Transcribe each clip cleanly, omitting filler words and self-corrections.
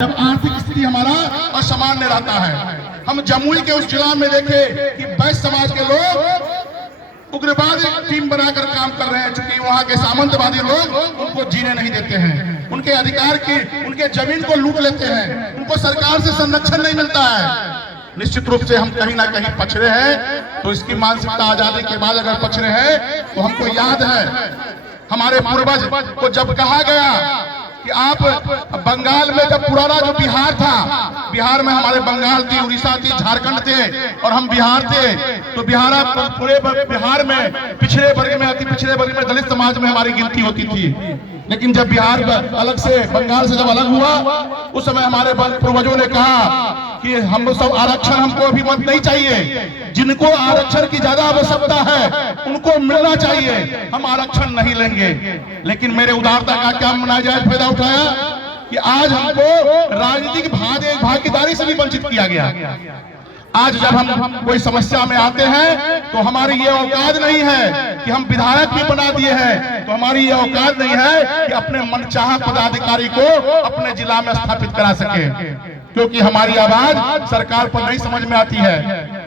जब आर्थिक स्थिति हमारा असामान्य रहता है। हम जमुई के उस जिला में देखे कि वैश्य समाज के लोग उग्रवादी टीम बनाकर काम कर रहे हैं, क्योंकि वहाँ के सामंतवादी लोग उनको जीने नहीं देते हैं, उनके अधिकार की उनके जमीन को लूट लेते हैं, उनको सरकार से संरक्षण नहीं मिलता है। निश्चित रूप से हम कहीं ना कहीं पछड़े हैं। तो इसकी मानसिकता आजादी के बाद अगर पछड़े हैं तो हमको याद है हमारे पूर्वज को जब कहा गया कि आप बंगाल में, जब पुराना जो बिहार था, बिहार में हमारे बंगाल थी, उड़ीसा थी, झारखंड थे और हम बिहार थे, तो पूरे बिहार में पिछड़े वर्ग में, अति पिछड़े वर्ग में दलित समाज में हमारी गिनती होती थी। लेकिन जब बिहार अलग से, बंगाल से जब अलग हुआ, उस समय हमारे पूर्वजों ने कहा कि हम सब आरक्षण, हमको अभी मत नहीं चाहिए, जिनको आरक्षण की ज्यादा आवश्यकता है उनको मिलना चाहिए, हम आरक्षण नहीं लेंगे। लेकिन मेरे उदारता का क्या नाजायज फायदा उठाया कि आज हमको राजनीतिक भागीदारी से भी वंचित किया गया। आज जब हम कोई समस्या में आते हैं तो हमारी ये औकात नहीं है कि हम विधायक भी बना दिए हैं, तो हमारी ये औकात नहीं है कि अपने मनचाहा पदाधिकारी को अपने जिला में स्थापित करा सके, क्योंकि हमारी आवाज सरकार पर नहीं समझ में आती है।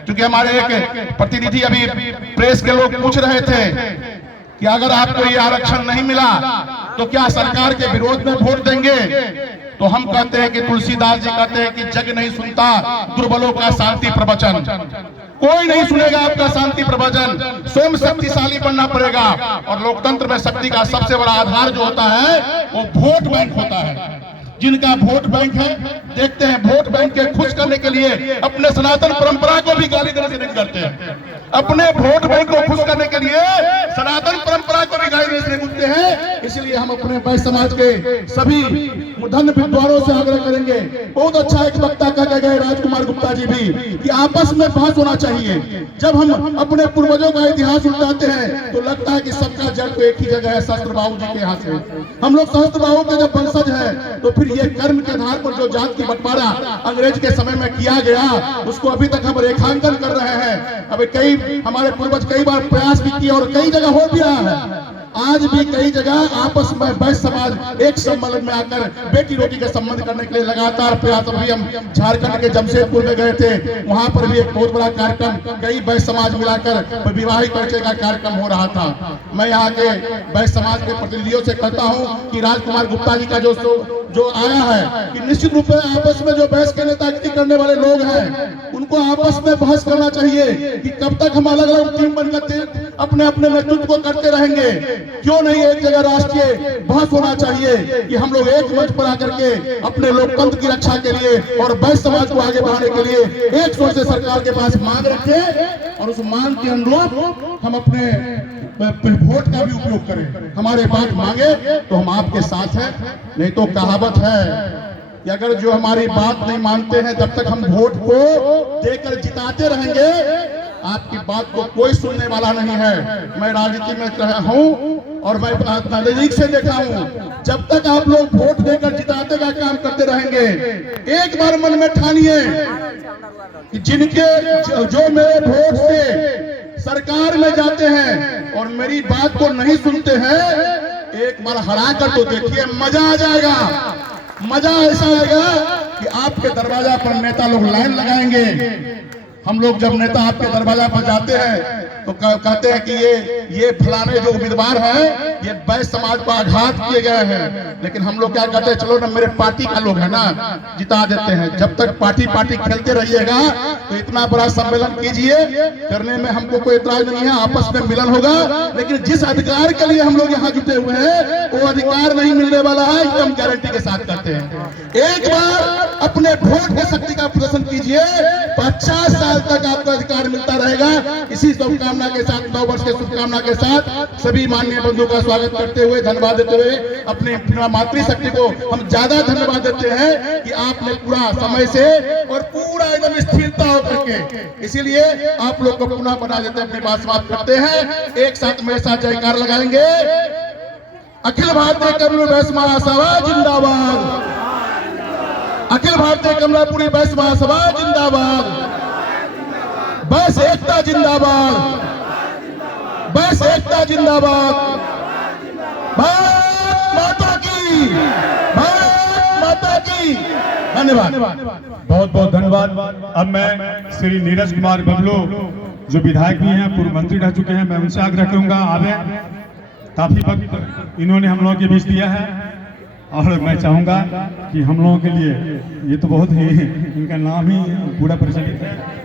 क्योंकि हमारे एक प्रतिनिधि, अभी प्रेस के लोग पूछ रहे थे कि अगर आपको ये आरक्षण नहीं मिला तो क्या सरकार के विरोध में वोट देंगे? तो हम कहते हैं कि तुलसीदास जी कहते हैं कि जग नहीं सुनता दुर्बलों का शांति प्रवचन। कोई नहीं सुनेगा आपका शांति प्रवचन, स्वयं शक्तिशाली बनना पड़ेगा। और लोकतंत्र में शक्ति का सबसे बड़ा आधार जो होता है वो वोट बैंक होता है। जिनका वोट बैंक है, देखते हैं वोट बैंक के खुश करने के लिए अपने सनातन परंपरा को भी गाली देने से नहीं करते हैं। अपने वोट बैंक को खुश करने के लिए सनातन परंपरा को भी गाली देने से नहीं करते हैं। इसलिए हम अपने वैश्य समाज के सभी धन विद्वानों से आग्रह करेंगे। बहुत अच्छा एक वक्ता कह गए राजकुमार गुप्ता जी भी कि आपस में बहस होना चाहिए। जब हम अपने पूर्वजों का इतिहास उल्टाते हैं तो लगता है कि सबका जड़ तो एक ही जगह है, सहस्त्रबाहु जी के यहाँ से। हम लोग सहस्त्रबाहु के जब वंशज है तो फिर ये कर्म के आधार पर जो जात की बंटवारा अंग्रेज के समय में किया गया, उसको अभी तक हम रेखांकन कर रहे हैं। अभी कई हमारे पूर्वज कई बार प्रयास भी किया और कई जगह हो भी रहा है। आज भी कई जगह आपस में वैश्य समाज एक सम्मेलन में आकर बेटी रोटी का संबंध करने के लिए लगातार प्रयास। अभी हम झारखंड के जमशेदपुर में गए थे, वहां पर भी एक बहुत बड़ा कार्यक्रम, कई वैश्य समाज मिलाकर विवाहित परिचय का कार्यक्रम हो रहा था। मैं यहाँ के वैश्य समाज के प्रतिनिधियों से कहता हूँ कि राजकुमार गुप्ता जी का जो आया है कि निश्चित रूप से आपस में जो बहस के नेतागिरी करने वाले लोग हैं उनको आपस में बहस करना चाहिए कि कब तक हम अलग अलग टीम बनकर अपने अपने नेतृत्व को करते रहेंगे। क्यों नहीं एक जगह राष्ट्रीय बहस होना चाहिए कि हम लोग एक मंच पर आकर के अपने लोकतंत्र की रक्षा के लिए और वैश्य समाज को आगे बढ़ाने के लिए एक स्वर से सरकार के पास मांग रखें और उस मांग के अनुरूप हम अपने वोट का भी उपयोग करें। हमारे बात मांगे तो हम आपके साथ हैं, नहीं तो कहावत है कि अगर जो हमारी बात नहीं मानते हैं तब तक हम वोट को देकर जिताते रहेंगे, आपकी बात को कोई सुनने वाला नहीं है। मैं राजनीति में रहा हूं और मैं नजदीक से देखा हूं, जब तक आप लोग वोट देकर जिताते का काम करते रहेंगे, एक बार मन में ठानिए कि जिनके जो मेरे वोट से सरकार में जाते हैं और मेरी बात को नहीं सुनते हैं, एक बार हरा कर तो देखिए, मजा आ जाएगा। मजा ऐसा आएगा कि आपके दरवाजा पर नेता लोग लाइन लगाएंगे। हम लोग जब नेता आपके दरवाजा पर जाते हैं तो कहते हैं कि ये फलाने जो उम्मीदवार हैं ये वैश्य समाज पर आघात किए गए हैं। लेकिन हम लोग क्या कहते हैं, चलो ना मेरे पार्टी का लोग है ना, जिता देते हैं। जब तक पार्टी खेलते रहिएगा तो इतना बड़ा सम्मेलन कीजिए, करने में हमको कोई इतराज नहीं है, आपस में मिलन होगा। लेकिन जिस अधिकार के लिए हम लोग यहाँ जुटे हुए हैं वो अधिकार नहीं मिलने वाला है, हम गारंटी के साथ करते हैं। एक बार अपने वोट की शक्ति का प्रदर्शन कीजिए, 50 साल तक आपका अधिकार मिलता रहेगा। इसी शुभकामना के साथ, नव वर्ष के शुभकामना के साथ सभी माननीय बंधुओं का स्वागत करते हुए, धन्यवाद देते हुए, अपने मातृशक्ति को हम ज्यादा धन्यवाद देते हैं कि आपने पूरा समय से और पूरा एकदम स्थिरता होकर के, इसीलिए आप लोग को पुनः बना देते हैं, अपनी बात समाप्त करते हैं। एक साथ मेरे साथ जयकार लगाएंगे। अखिल भारतीय कमला वैश्य महासभा जिंदाबाद, अखिल भारतीय कमलापुरी वैश्य महासभा जिंदाबाद, वैश्य एकता जिंदाबाद, वैश्य एकता जिंदाबाद। भारत माता की, भारत माता की। धन्यवाद। बहुत बहुत धन्यवाद। अब मैं श्री नीरज कुमार बबलू जो विधायक भी हैं, पूर्व मंत्री रह चुके हैं, मैं उनसे आग्रह करूंगा आवे। काफी वक्त इन्होंने हम लोगों के बीच दिया है और मैं चाहूंगा कि हम लोगों के लिए ये तो बहुत ही इनका नाम ही पूरा प्रचलित है।